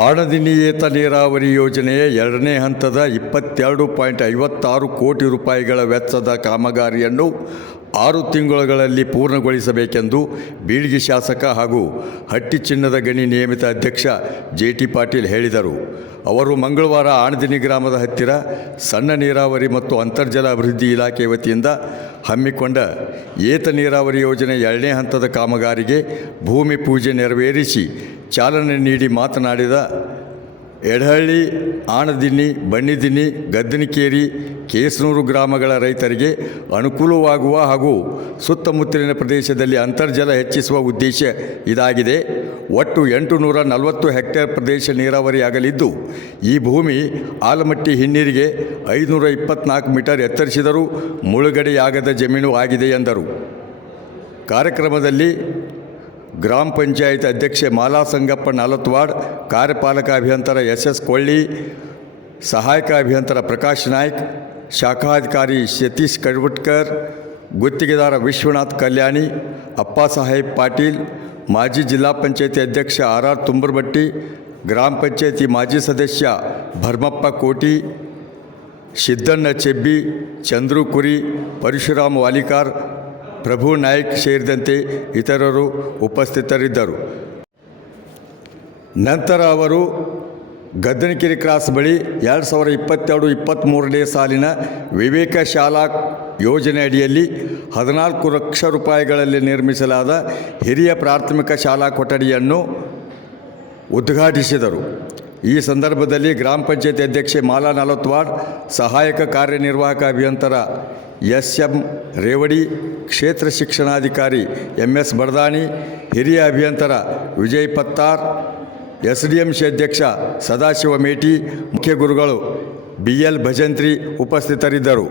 ಆಣದಿನಿ ಏತ ನೀರಾವರಿ ಯೋಜನೆಯ ಎರಡನೇ ಹಂತದ 22.56 ಕೋಟಿ ರೂಪಾಯಿಗಳ ವೆಚ್ಚದ ಕಾಮಗಾರಿಯನ್ನು 6 ತಿಂಗಳುಗಳಲ್ಲಿ ಪೂರ್ಣಗೊಳಿಸಬೇಕೆಂದು ಬೀಳ್ಗಿ ಶಾಸಕ ಹಾಗೂ ಹಟ್ಟಿ ಚಿನ್ನದ ಗಣಿ ನಿಯಮಿತ ಅಧ್ಯಕ್ಷ ಜೆ.ಟಿ. ಪಾಟೀಲ್ ಹೇಳಿದರು. ಅವರು ಮಂಗಳವಾರ ಆಣದಿನಿ ಗ್ರಾಮದ ಹತ್ತಿರ ಸಣ್ಣ ನೀರಾವರಿ ಮತ್ತು ಅಂತರ್ಜಲ ಅಭಿವೃದ್ಧಿ ಇಲಾಖೆ ವತಿಯಿಂದ ಹಮ್ಮಿಕೊಂಡ ಏತ ನೀರಾವರಿ ಯೋಜನೆ ಎರಡನೇ ಹಂತದ ಕಾಮಗಾರಿಗೆ ಭೂಮಿ ಪೂಜೆ ನೆರವೇರಿಸಿ ಚಾಲನೆ ನೀಡಿ ಮಾತನಾಡಿದ ಎಡಹಳ್ಳಿ, ಆಣದಿನ್ನಿ, ಬಣ್ಣಿದಿನ್ನಿ, ಗದ್ದನಿಕೇರಿ, ಕೇಸನೂರು ಗ್ರಾಮಗಳ ರೈತರಿಗೆ ಅನುಕೂಲವಾಗುವ ಹಾಗೂ ಸುತ್ತಮುತ್ತಲಿನ ಪ್ರದೇಶದಲ್ಲಿ ಅಂತರ್ಜಲ ಹೆಚ್ಚಿಸುವ ಉದ್ದೇಶ ಇದಾಗಿದೆ. ಒಟ್ಟು 840 ಹೆಕ್ಟೇರ್ ಪ್ರದೇಶ ನೀರಾವರಿಯಾಗಲಿದ್ದು, ಈ ಭೂಮಿ ಆಲಮಟ್ಟಿ ಹಿನ್ನೀರಿಗೆ 524 ಮೀಟರ್ ಎತ್ತರಿಸಿದರೂ ಮುಳುಗಡೆಯಾಗದ ಜಮೀನು ಆಗಿದೆ ಎಂದರು. ಕಾರ್ಯಕ್ರಮದಲ್ಲಿ ಗ್ರಾಮ ಪಂಚಾಯತ್ ಅಧ್ಯಕ್ಷೆ ಮಾಲಾ ಸಂಗಪ್ಪ ನಾಲತ್ವಾಡ್, ಕಾರ್ಯಪಾಲಕ ಅಭಿಯಂತರ ಎಸ್ ಕೊಳ್ಳಿ, ಸಹಾಯಕ ಅಭಿಯಂತರ ಪ್ರಕಾಶ್ ನಾಯ್ಕ್, ಶಾಖಾಧಿಕಾರಿ ಸತೀಶ್ ಕಡ್ವಟ್ಕರ್, ಗುತ್ತಿಗೆದಾರ ವಿಶ್ವನಾಥ್ ಕಲ್ಯಾಣಿ, ಅಪ್ಪ ಸಾಹೇಬ್ ಪಾಟೀಲ್, ಮಾಜಿ ಜಿಲ್ಲಾ ಪಂಚಾಯತಿ ಅಧ್ಯಕ್ಷ ಆರ್ ತುಂಬರಬಟ್ಟಿ, ಗ್ರಾಮ ಪಂಚಾಯತಿ ಮಾಜಿ ಸದಸ್ಯ ಭರ್ಮಪ್ಪ ಕೋಟಿ, ಸಿದ್ದಣ್ಣ ಚೆಬ್ಬಿ, ಚಂದ್ರು ಕುರಿ, ಪರಶುರಾಮ್ ವಾಲಿಕಾರ್, ಪ್ರಭು ನಾಯ್ಕ್ ಸೇರಿದಂತೆ ಇತರರು ಉಪಸ್ಥಿತರಿದ್ದರು. ನಂತರ ಅವರು ಗದ್ದನಕೆರೆ ಕ್ರಾಸ್ ಬಳಿ 2022-23ನೇ ಸಾಲಿನ ವಿವೇಕ ಶಾಲಾ ಯೋಜನೆ ಅಡಿಯಲ್ಲಿ 14 ಲಕ್ಷ ರೂಪಾಯಿಗಳಲ್ಲಿ ನಿರ್ಮಿಸಲಾದ ಹಿರಿಯ ಪ್ರಾಥಮಿಕ ಶಾಲಾ ಕೊಠಡಿಯನ್ನು ಉದ್ಘಾಟಿಸಿದರು. ಈ ಸಂದರ್ಭದಲ್ಲಿ ಗ್ರಾಮ ಪಂಚಾಯತಿ ಅಧ್ಯಕ್ಷೆ ಮಾಲಾ ನಾಲತ್ವಾಡ್, ಸಹಾಯಕ ಕಾರ್ಯನಿರ್ವಾಹಕ ಅಭಿಯಂತರ ಎಸ್.ಎಂ. ರೇವಡಿ, ಕ್ಷೇತ್ರ ಶಿಕ್ಷಣಾಧಿಕಾರಿ ಎಂ.ಎಸ್. ಬಡದಾಣಿ, ಹಿರಿಯ ಅಭಿಯಂತರ ವಿಜಯ್ ಪತ್ತಾರ್, ಎಸ್.ಡಿ.ಎಂ.ಸಿ ಅಧ್ಯಕ್ಷ ಸದಾಶಿವ ಮೇಟಿ, ಮುಖ್ಯ ಗುರುಗಳು ಬಿ.ಎಲ್. ಭಜಂತ್ರಿ ಉಪಸ್ಥಿತರಿದ್ದರು.